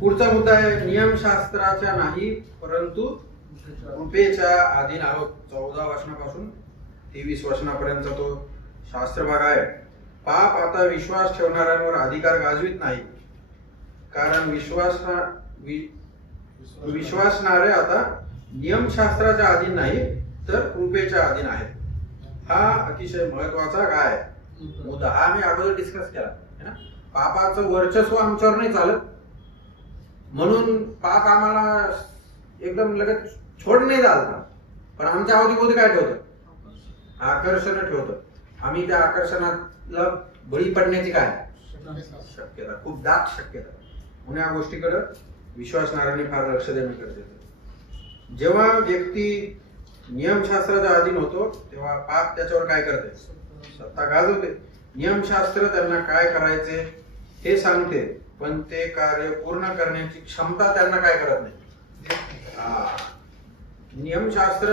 पुढचा मुद्दा आहे नियमशास्त्राच्या नाही परंतु कृपेच्या अधीन आहोत. 14 वचनापासून 23 वचनापर्यंत तो शास्त्र भाग आहे. पाप आता विश्वास ठेवणाऱ्यांवर अधिकार गाजवित नाही, कारण विश्वासणारे आता नियमशास्त्राच्या अधीन नाही तर कृपेच्या अधीन आहेत. हा अतिशय महत्वाचा काय मुद्दा, हा मी अगोदर डिस्कस केला है ना. पापाचं वर्चस्व आमच्यावर नाही चालत म्हणून पाप आम्हाला एकदम लगेच छोड नाही चालत, पण आमच्या अवतीभोवती काय ठेवतं, आकर्षण ठेवतं. आम्ही त्या आकर्षणाला बळी पडण्याची काय शक्यता, खूप दाट शक्यता. म्हणून या गोष्टीकडे विश्वासणाऱ्यांनी फार लक्ष देणं गरजेचं आहे. जेव्हा व्यक्ती नियमशास्त्राचा अधीन होतो तेव्हा पाप त्याच्यावर काय करते, सत्ता गाजवते. नियमशास्त्र त्यांना काय करायचे हे सांगते, पण ते कार्य पूर्ण करण्याची क्षमता त्यांना काय करत नाही. नियमशास्त्र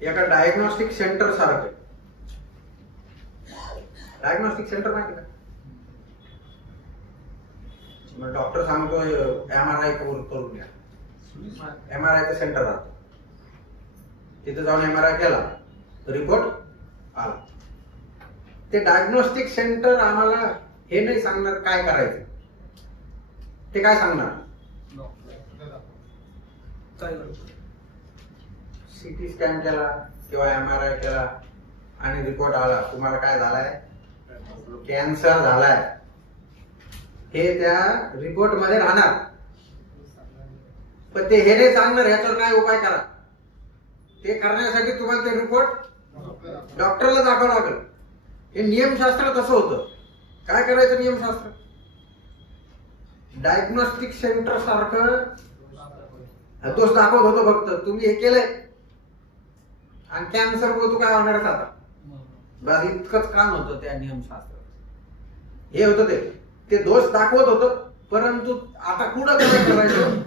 एका डायग्नोस्टिक सेंटर सारखं. डायग्नोस्टिक सेंटर माहिती का, डॉक्टर सांगतोय MRI करून घ्या, MRI सेंटर राहतो, तिथे जाऊन MRI केला, रिपोर्ट आला. ते डायग्नोस्टिक सेंटर आम्हाला हे नाही सांगणार काय करायचं, ते काय सांगणार, CT स्कॅन केला किंवा MRI केला आणि रिपोर्ट आला, तुम्हाला काय झालाय, कॅन्सर झालाय, हे त्या रिपोर्ट मध्ये राहणार. पण ते हे नाही सांगणार ह्याच्यावर काय उपाय करा. ते करण्यासाठी तुम्हाला ते रिपोर्ट डॉक्टरला दाखवावं लागेल. हे नियमशास्त्र तसं होतं. काय करायचं नियमशास्त्र, डायग्नोस्टिक सेंटर सारखं दोष दाखवत होतं. फक्त तुम्ही हे केलंय आणि कॅन्सर तू काय होणार आता, बस इतकंच काम होतं त्या नियमशास्त्र. हे होतं ते दोष दाखवत होतं, परंतु आता कुठं काय करायचं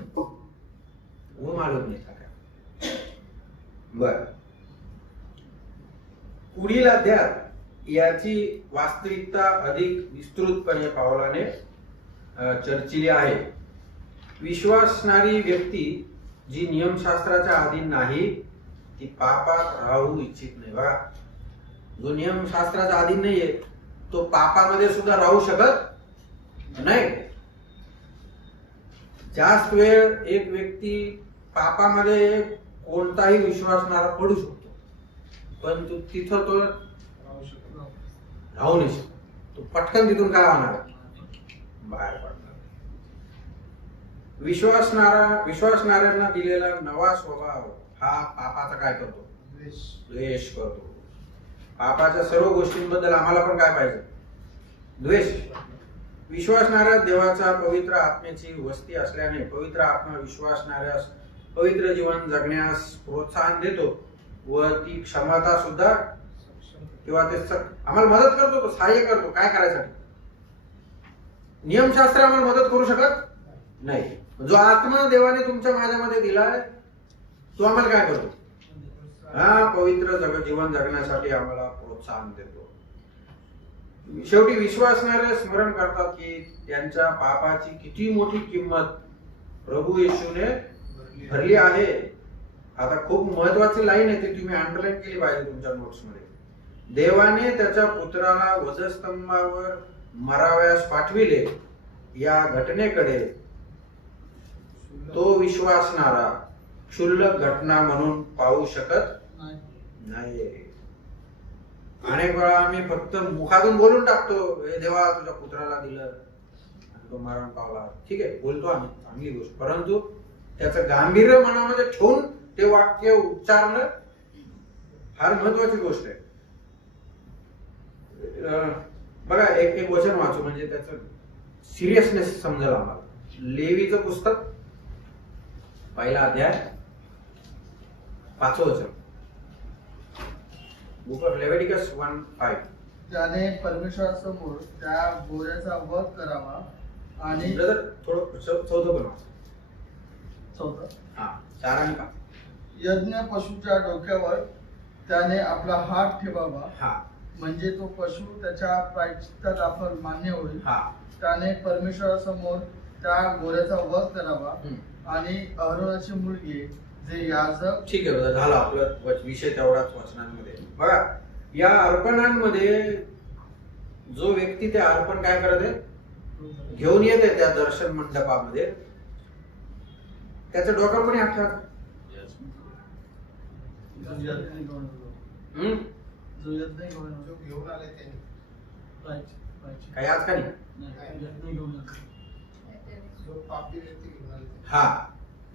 वो मालूम नाही सगळ्या. बर, पुढील अध्यायात याची वास्तविकता अधिक विस्तृतपणे पावलाने चर्चिली आहे. विश्वासणारी व्यक्ती जी नियमशास्त्राच्या अधीन नाही ती पापात राहू इच्छित नाही. बघा, जो नियमशास्त्राच्या अधीन नाहीये तो पापामध्ये सुद्धा राहू शकत नाही. जास्त वेळ एक व्यक्ती पापामध्ये कोणताही विश्वासणारा पडू शकतो, पण तिथं तो राहू नाही शकतो. तो पटकन तिथून काय होणार, बाहेर पडणार. विश्वासणाऱ्यांना दिलेला नवा स्वभाव हा पापाचा काय करतो, द्वेष करतो. पापाच्या सर्व गोष्टींबद्दल आम्हाला पण काय पाहिजे, द्वेष. विश्वासणाऱ्या देवाचा पवित्र आत्म्याची वस्ती असल्याने पवित्र आत्मा विश्वासणाऱ्यास पवित्र जीवन जगण्यास प्रोत्साहन देतो व ती क्षमता सुद्धा किंवा ते आम्हाला मदत करतो, तो सहाय्य करतो. काय करायसाठी, नियमशास्त्र आम्हाला मदत करू शकत नाही. जो आत्मा देवाने तुमच्या माझ्यामध्ये दिलाय तो आम्हाला काय करतो, पवित्र जीवन जगण्यासाठी आम्हाला प्रोत्साहन देतो. शेवटी विश्वासणारे स्मरण करतात की त्यांच्या पापाची किती मोठी किंमत प्रभू येशूने भरली आहे. आता खूप महत्वाची लाईन आहे, ती तुम्ही अंडरलाईन केली पाहिजे तुमच्या नोट्स मध्ये. देवाने त्याच्या पुत्राला वधस्तंभावर मराव्यास पाठविले या घटनेकडे तो विश्वासणारा क्षुल्लक घटना म्हणून पाहू शकत नाही. अनेक वेळा आम्ही फक्त मुखातून बोलून टाकतो, हे देवा तुझ्या पुत्राला दिलं आणि तो मरण पावला, ठीक आहे बोलतो आम्ही, चांगली गोष्ट, परंतु त्याचं गांभीर्य मनामध्ये ठेवून ते वाक्य उच्चारणं फार महत्वाची गोष्ट आहे. बघा, एक वचन वाचू म्हणजे त्याचं सिरियसनेस समजेल आम्हाला. लेवीचं पुस्तक 1 अध्याय 5 वचन, बुक ऑफ लेविटिकस 1:5. त्याने परमेश्वरासमोर त्या गोऱ्याचा वध करावा आणि थोडं 14 बनवा. 14 4 आणि 5. यज्ञ पशुच्या डोक्यावर त्याने आपला हात ठेवावा, म्हणजे तो पशु त्याच्या प्रायश्चित्तादाखल मान्य होईल त्याने परमेश्वरासमोर त्या गोऱ्याचा वध करावा आणि अहरोनाची मुलगी जे याजक. ठीक आहे बघा, झाला आपला विषय तेवढाच वचनांमध्ये. बघा या अर्पणांमध्ये जो व्यक्ती ते अर्पण काय करत आहे घेऊन येते त्या दर्शन मंडपामध्ये, त्याच्या डोक्यावर कोणी हात ठेवत? घेऊन आले काही आज का नाही? हा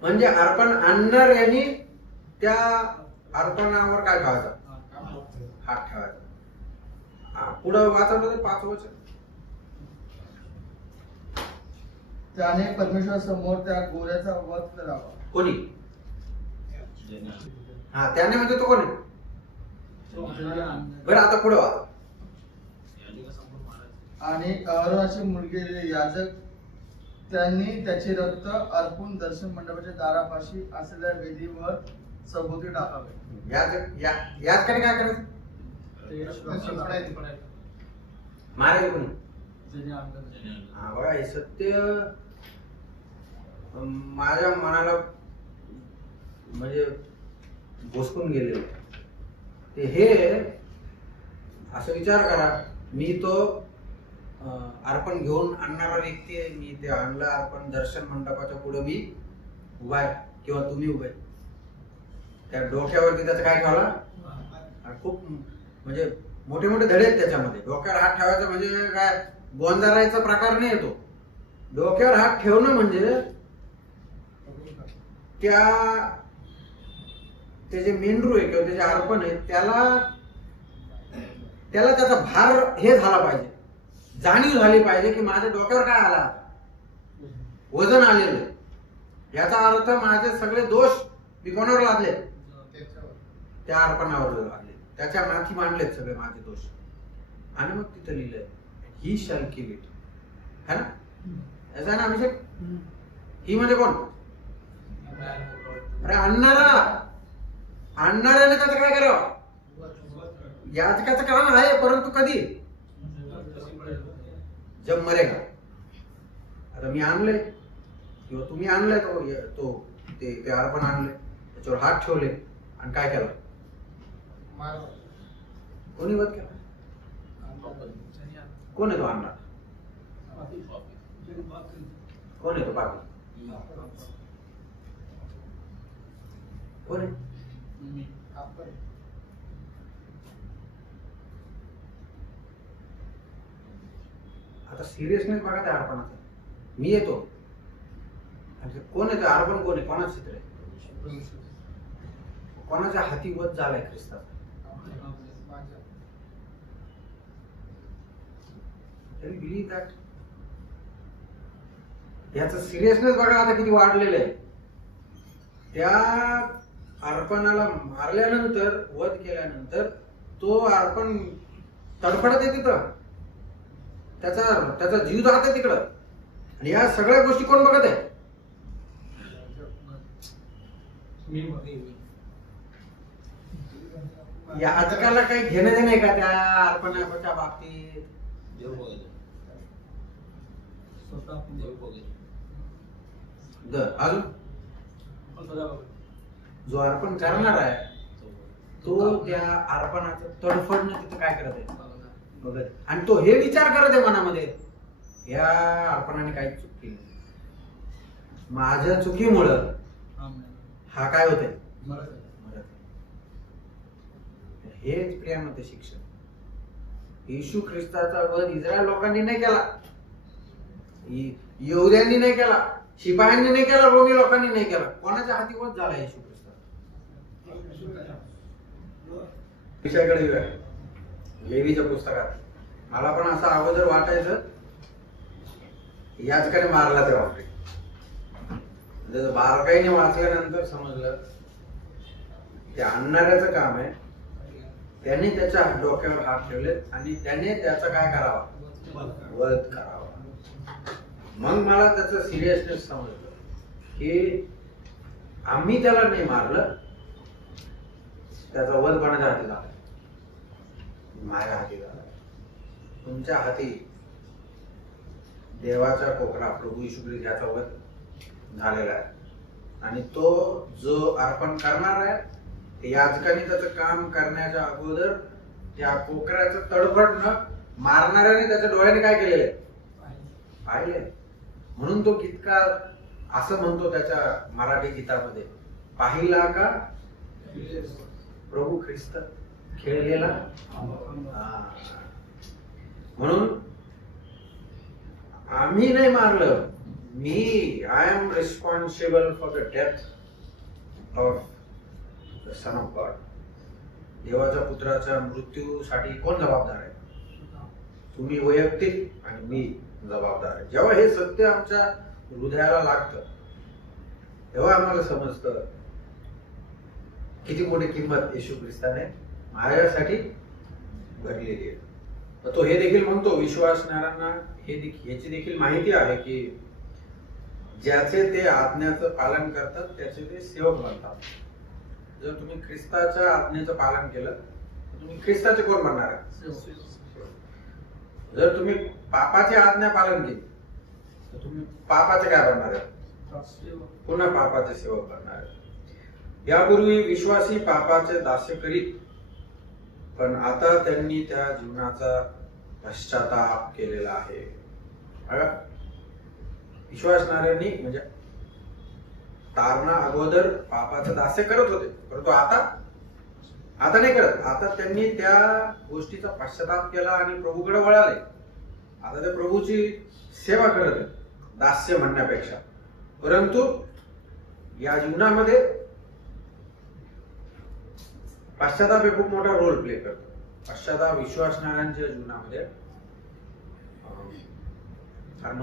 म्हणजे अर्पण आणणाऱ्यांनी त्या अर्पणावर काय ठेवायचा? हात ठेवायचा. पुढं वाचवलं 5 वचन. त्याने परमेश्वरासमोर त्या गोऱ्याचा वध करावा. कोणी? हा त्याने म्हणजे तो कोणी? बरं आता पुढे वाच. आणि अहरोनाची मुलगी याजक त्यांनी त्याचे रक्त अर्पून दर्शन मंडपाच्या दारापाशी असलेल्या वेदीवर सभोवती टाकावे. यात काय करायचं? मारायचं कोणी? हा बघा हे सत्य माझ्या मनाला म्हणजे घुसकून गेले. ते हे असं विचार करा, मी तो अर्पण घेऊन आणणारा व्यक्ती आहे, मी ते आणलं अर्पण दर्शन मंडपाच्या पुढे मी उभा आहे किंवा तुम्ही उभे. त्या डोक्यावरती त्याचा काय ठेवला? खूप म्हणजे मोठे मोठे धडे आहेत त्याच्यामध्ये. डोक्यावर हात ठेवायचा म्हणजे काय गोंजारायचा प्रकार नाही येतो. डोक्यावर हात ठेवणं म्हणजे ते जे मेंढरू आहे किंवा त्याचे अर्पण आहे त्याला त्याचा भार हे झाला पाहिजे, जाणीव झाली पाहिजे की माझ्या डोक्यावर काय आला, वजन आलेलं. याचा अर्थ माझे सगळे दोष मी कोणावर लादले? त्या अर्पणावर लादले, त्याच्या माथी मांडलेत सगळे माझे दोष. आणि मग तिथं लिहिलंय ही शॅल किल इट, है ना? याचा आहे ना अभिषेक? ही म्हणजे कोण? अरे आणणाऱ्याने त्याचं काय करावं? याचकाचं काम आहे, परंतु कधी? जब मरेगा. आता मी आणले किंवा तुम्ही आणलाय ते अर्पण आणले, त्याच्यावर हात ठेवले आणि काय केलं? कोणी वध केला? कोण आहे तो आणणार? कोण आहे तो पापी? कोण आहे? आता सिरियसनेस बघा त्या अर्पणाचा. मी येतो, कोण आहे? अर्पण कोण आहे? कोणाचं चित्र आहे? कोणाच्या हाती वध झालाय ख्रिस्ताचा? Believe that. याचं सिरियसनेस बघा आता किती वाढलेलं आहे. त्या अर्पणाला मारल्यानंतर, वध केल्यानंतर तो अर्पण तडफडत आहे तिथं, त्याचा जीव जात आहे तिकडं. आणि या सगळ्या गोष्टी कोण बघत आहे? या आजकाला काही घेणं देणं आहे का त्या अर्पणाच्या बाबतीत? अजून जो अर्पण करणार आहे तो त्या अर्पणाचं तडफडणं तिथं काय करत आहे बघत. आणि तो हे विचार करत आहे मनामध्ये, या अर्पणाने काही चूक केली, माझ्या चुकीमुळं हा काय होतंय? मरत. हेच प्रियामध्ये शिक्षण. येशू ख्रिस्ताचा वध इस्रायल लोकांनी नाही केला, यहुद्यांनी नाही केला, शिपायांनी नाही केला, रोमी लोकांनी नाही केला. कोणाच्या हाती वध झाला येशू ख्रिस्ता? विषयाकडे लेवीच्या पुस्तकात मला पण असं अगोदर वाटायचं याचकडे मारला तेव्हा, बारकाईने वाचल्यानंतर समजलं ते आणणाऱ्याचं काम आहे. त्याने त्याच्या डोक्यावर हात ठेवले आणि त्याने त्याचा काय करावा? वध करावा. मग मला त्याचं सिरियसनेस समजलं की आम्ही त्याला नाही मारलं, त्याचा वध कोणाच्या हाती झाला? माझ्या हाती झाला, तुमच्या हाती देवाचा कोकणा प्रभू येशू ख्रिस्त याचा वध झालेला आहे आणि तो जो अर्पण करणार आहे ते याजकाने त्याचं काम करण्याच्या अगोदर त्या कोकराचं तडफड न मारणाऱ्याने त्याच्या डोळ्याने काय केलेलं आहे पाहिले. म्हणून तो गीतकार असं म्हणतो त्याच्या मराठी गीतामध्ये, पाहिला का प्रभू ख्रिस्त खेळलेला. म्हणून आम्ही नाही मारलं, मी I am responsible for the death of the son of God. देवाच्या पुत्राच्या मृत्यूसाठी कोण जबाबदार आहे? तुम्ही वैयक्तिक आणि मी जबाबदार आहे. जेव्हा हे सत्य आमच्या हृदयाला लागतं तेव्हा आम्हाला समजतं किती मोठी किंमत येशू ख्रिस्ताने माझ्यासाठी भरलेली आहे. तो हे देखील म्हणतो विश्वासणाऱ्यांना याची देखील माहिती आहे की ज्याचे ते आज्ञाचं पालन करतात त्याचे ते सेवक बनतात. जर तुम्ही ख्रिस्ताच्या आज्ञेचं पालन केलं तर तुम्ही ख्रिस्ताचे कोण बनणार आहे? जर तुम्ही पापाची आज्ञा पालन केली तर तुम्ही पापाचे काय बनणार आहे? पुन्हा पापाचे सेवक बनणार आहे. यापूर्वी विश्वासी पापाचे दास्य करीत, पण आता त्यांनी त्या जीवनाचा पश्चाताप केलेला आहे. विश्वासणाऱ्यांनी म्हणजे तारणा अगोदर पापाचं दास्य करत होते, परंतु आता नाही करत. आता त्यांनी त्या गोष्टीचा पश्चाताप केला आणि प्रभूकडे वळाले. आता ते प्रभूची सेवा करत आहेत दास्य म्हणण्यापेक्षा. परंतु या जीवनामध्ये पश्चाताप हे खूप मोठा रोल प्ले करतो. पश्चाताप विश्वासणाऱ्यांच्या जीवनामध्ये फार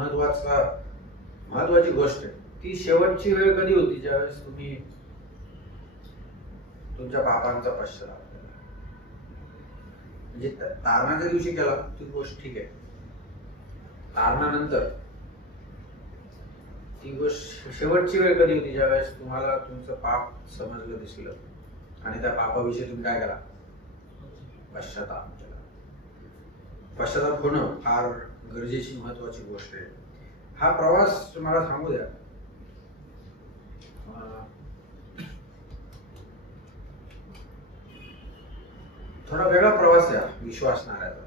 महत्वाची गोष्ट आहे. ती शेवटची वेळ कधी होती? ज्यावेळेस तुम्ही तुमच्या पापांचा पश्चाताप केला. म्हणजे तारणाच्या दिवशी केला ती गोष्ट ठीक आहे, तारणानंतर ती गोष्ट शेवटची वेळ कधी होती? ज्यावेळेस तुम्हाला तुमचं पाप समजलं, दिसलं आणि त्या पापाविषयी तुम्ही काय करा? पश्चाताप केला. पश्चाताप होणं फार गरजेची महत्वाची गोष्ट आहे. हा प्रवास तुम्हाला सांगू द्या, थोडा वेगळा प्रवास आहे विश्वासणाऱ्याचा.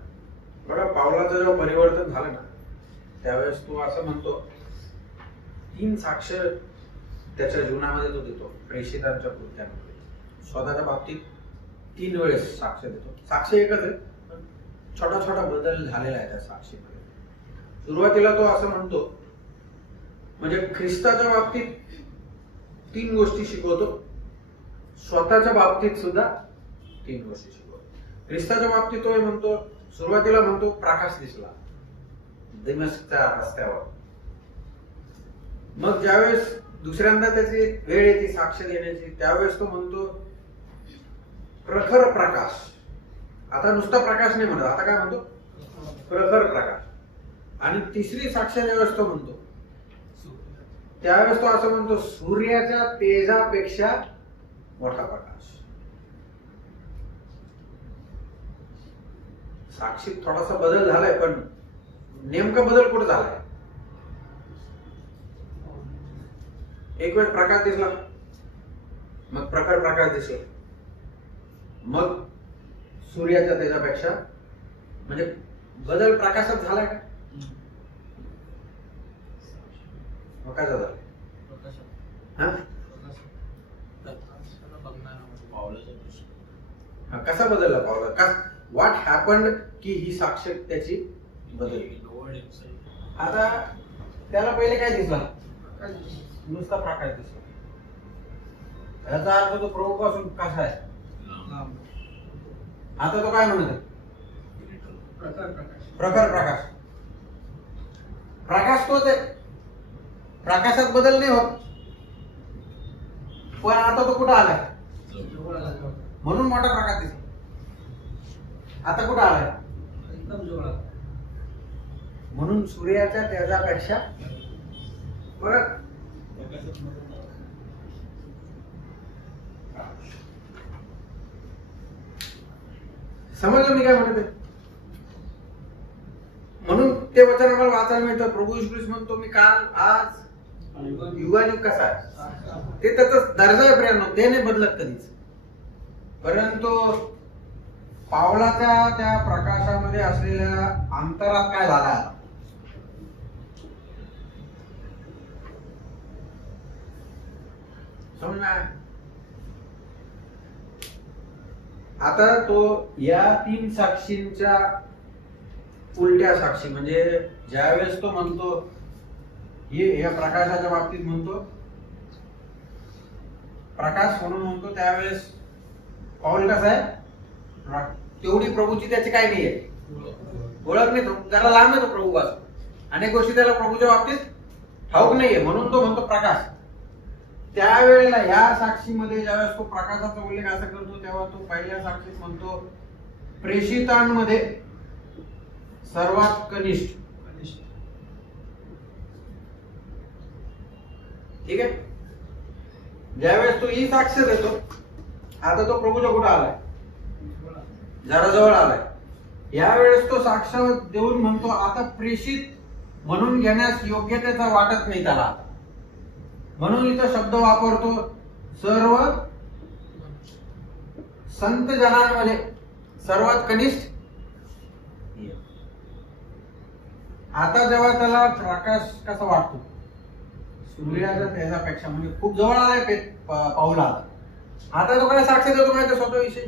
बघा, पावलाचं जेव्हा परिवर्तन झालं ना त्यावेळेस तो असं म्हणतो, 3 साक्ष त्याच्या जीवनामध्ये तो देतो प्रेषितांच्या कृत्यामध्ये. स्वतःच्या बाबतीत 3 वेळेस साक्ष देतो. साक्ष एकच आहे, पण छोटा छोटा बदल झालेला आहे त्या साक्षीमध्ये. सुरुवातीला तो असं म्हणतो, म्हणजे ख्रिस्ताच्या बाबतीत 3 गोष्टी शिकवतो, स्वतःच्या बाबतीत सुद्धा 3 गोष्टी शिकवतो. ख्रिस्ताच्या बाबतीत तो म्हणतो, सुरुवातीला म्हणतो प्रकाश दिसला दमिश्कच्या रस्त्यावर. मग ज्यावेळेस दुसऱ्यांदा त्याची वेळ येते साक्ष देण्याची त्यावेळेस तो म्हणतो प्रखर प्रकाश. आता नुसता प्रकाश नाही म्हणत, आता काय म्हणतो? प्रखर प्रकाश. आणि तिसरी साक्ष ज्यावेळेस तो म्हणतो त्यावेळेस तो असं म्हणतो सूर्याच्या तेजापेक्षा मोठा प्रकाश. साक्षीत थोडासा बदल झालाय, पण नेमका बदल कुठे झालाय? एक वेळ प्रकाश दिसला, मग प्रखर प्रकाश दिसला, मग सूर्याच्या तेजापेक्षा, म्हणजे बदल प्रकाशात झालाय का? मग काय झालं? कसा बदलला पावला? का व्हॉट हॅपन्ड की ही साक्ष त्याची बदलली. आता त्याला पहिले काय दिसला? नुसता प्रकाश दिसला. याचा अर्थ तो प्रभू पासून कसा आहे? आता तो काय म्हणत? प्रखर प्रकाश. प्रकाश तोच आहे, प्रकाशात बदल नाही होत, पण आता तो कुठं आलाय? म्हणून मोठा प्रकाश दिसला. आता कुठं आलाय? एकदम जवळ. म्हणून सूर्याच्या तेजापेक्षा बघा समजलं मी काय म्हणते? म्हणून ते वचन आम्हाला वाचायला मिळतं. प्रभू येशू ख्रिस्त म्हणतो मी काल आज युगायुग कसा आहे. ते त्याचा दर्जा आहे प्रियांनो, ते नाही बदलत कधीच. परंतु पावलाच्या त्या प्रकाशामध्ये असलेल्या अंतरात काय झाला समजणार. आता तो या 3 साक्षींच्या उलट्या साक्षी, म्हणजे ज्यावेळेस तो म्हणतो या प्रकाशाच्या बाबतीत म्हणतो प्रकाश म्हणून म्हणतो, त्यावेळेस पाऊल कसा आहे, तेवढी प्रभूची त्याची काय नाहीये ओळख नाही. जरा लांब आहे तो प्रभू पासून, अनेक गोष्टी त्याला प्रभूच्या बाबतीत ठाऊक नाहीये, म्हणून तो म्हणतो प्रकाश. त्यावेळेला या साक्षीमध्ये ज्यावेळेस तो प्रकाशाचा उल्लेख असा करतो, तेव्हा तो पहिल्या साक्षीत म्हणतो प्रेषितांमध्ये सर्वात कनिष्ठ. ठीक आहे. ज्यावेळेस तो ही साक्ष देतो, आता तो प्रभूच्या कुठं आलाय, जरा जवळ आलाय. यावेळेस तो साक्ष देऊन म्हणतो आता प्रेषित म्हणून घेण्यास योग्यतेचा वाटत नाही त्याला. म्हणून इथं शब्द वापरतो सर्व संत जनांमध्ये सर्वात कनिष्ठ. आता जेव्हा त्याला प्रकाश कसा वाटतो, सूर्याच्या तेजापेक्षा म्हणजे खूप जवळ आलाय पाऊल आला. आता तो काय साक्ष देतो माहिती स्वतःविषयी,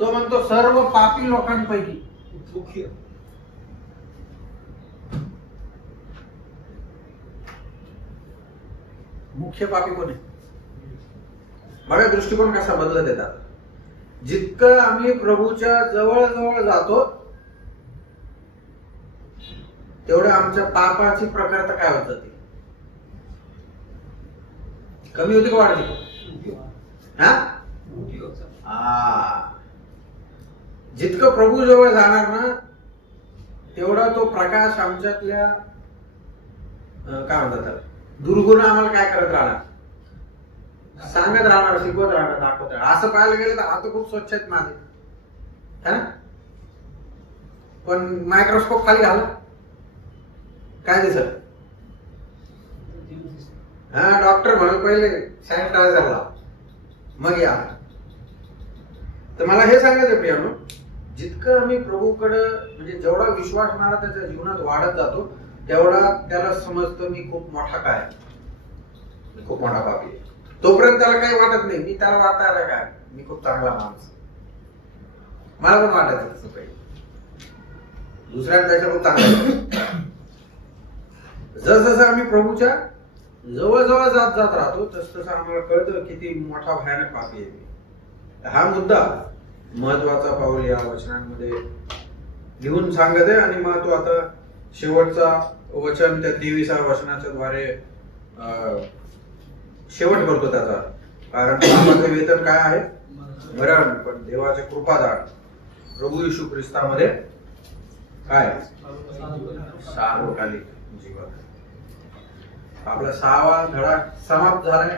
तो म्हणतो सर्व पापी लोकांपैकी मुख्य पापी कोण आहे. बघा दृष्टिकोन कसा बदलत येतात. जितकं आम्ही प्रभूच्या जवळ जवळ जातो, तेवढं आमच्या पापाची प्रकारता काय होत जाते, कमी होती का वाढते. जितकं प्रभू जवळ जाणार ना, तेवढा तो प्रकाश आमच्यातल्या काय म्हणतात त्याला दुर्गुण आम्हाला काय करत राहणार, सांगत राहणार, शिकवत राहणार, दाखवत राहणार. असं पाहायला गेलं तर आता खूप स्वच्छ आहेत माझे, है ना. पण मायक्रोस्कोप खाली घाला काय दिसत. हा डॉक्टर म्हणून पहिले सॅनिटायझर लाव मग या. तर मला हे सांगायचं प्रियानो, जितकं आम्ही प्रभूकडं म्हणजे जेवढा विश्वासणारा त्याच्या जीवनात वाढत जातो, तेवढा त्याला समजतं मी खूप मोठा काय, खूप मोठा पापी आहे. तोपर्यंत त्याला काही वाटत नाही. मी त्याला वाटायला काय मी खूप चांगला माणूस, मला पण वाटायचं तसं काही, दुसऱ्या त्याच्या खूप चांगला. जसं आम्ही प्रभूच्या जवळ जवळ जात जात राहतो, तसं आम्हाला कळतं किती मोठा भयानक पापी आहे. हा मुद्दा महत्वाचा पाऊल या वचनांमध्ये लिहून सांगत आहे. आणि मग तो आता शेवटचा वचन त्या 23व्या वचनाच्या द्वारे शेवट करतो त्याचा. कारण पापाचं वेतन काय आहे, मरण, पण देवाचे कृपादान प्रभू येशू ख्रिस्तामध्ये काय सार्वकालिक जीवन. आपला 6वा धडा समाप्त झालाय.